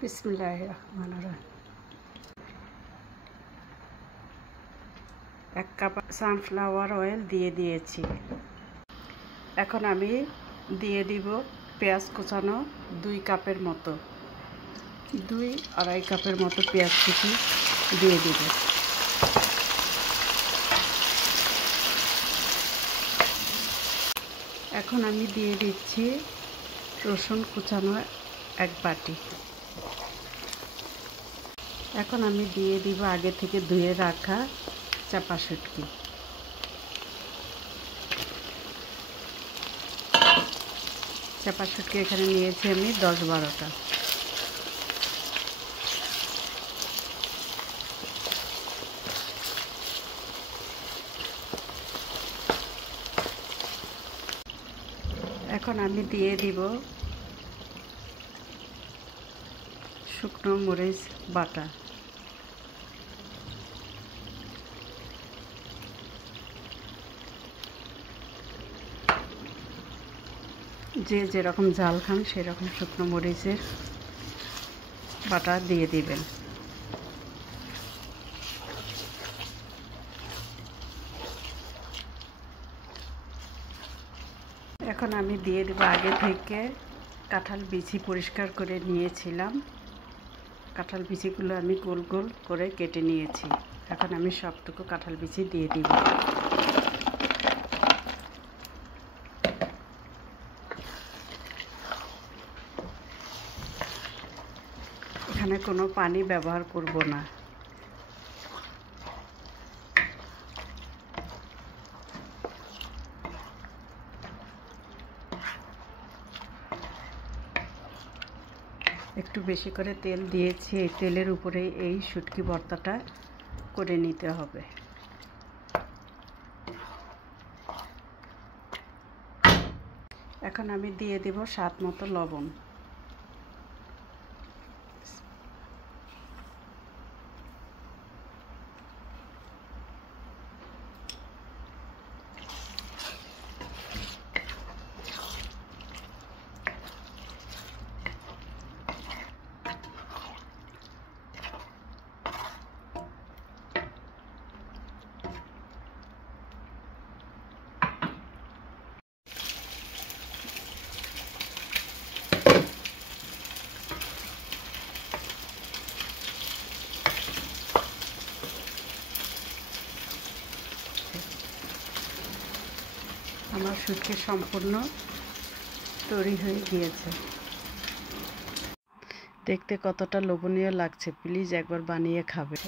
বিসমিল্লাহির রহমানির রহিম। 1 cup sunflower oil দিয়ে দিয়েছি। এখন আমি দিয়ে দিব পেঁয়াজ কুচানো 2 কাপের মতো, 2-2.5 কাপের মতো পেঁয়াজ কুচি দিয়ে দিব। এখন আমি দিয়ে দিচ্ছি রসুন কুচানো 1 বাটি। এখন আমি দিয়ে দিব আগে থেকে ধুয়ে রাখা চাপা শুটকি। চাপা শুটকি এখানে নিয়েছি আমি 10-12টা। এখন আমি দিয়ে দিব শুকনো মরিচ বাটা। যে যেরকম ঝাল খান সেরকম শুকনো মরিচের বাটা দিয়ে দিবেন। এখন আমি দিয়ে দেব আগে থেকে কাঁঠাল বিচি পরিষ্কার করে নিয়েছিলাম। কাঁঠাল বিচিগুলো আমি গোল গোল করে কেটে নিয়েছি। এখন আমি সবটুকু কাঁঠাল বিচি দিয়ে দিব। এখানে কোনো পানি ব্যবহার করব না। একটু বেশি করে তেল দিয়েছি। এই তেলের উপরে এই শুটকি ভর্তাটা করে নিতে হবে। এখন আমি দিয়ে দেব স্বাদ মতো লবণ। আমার শুটকি সম্পূর্ণ তৈরি হয়ে গিয়েছে। দেখতে কতটা লোভনীয় লাগছে, প্লিজ একবার বানিয়ে খাবেন।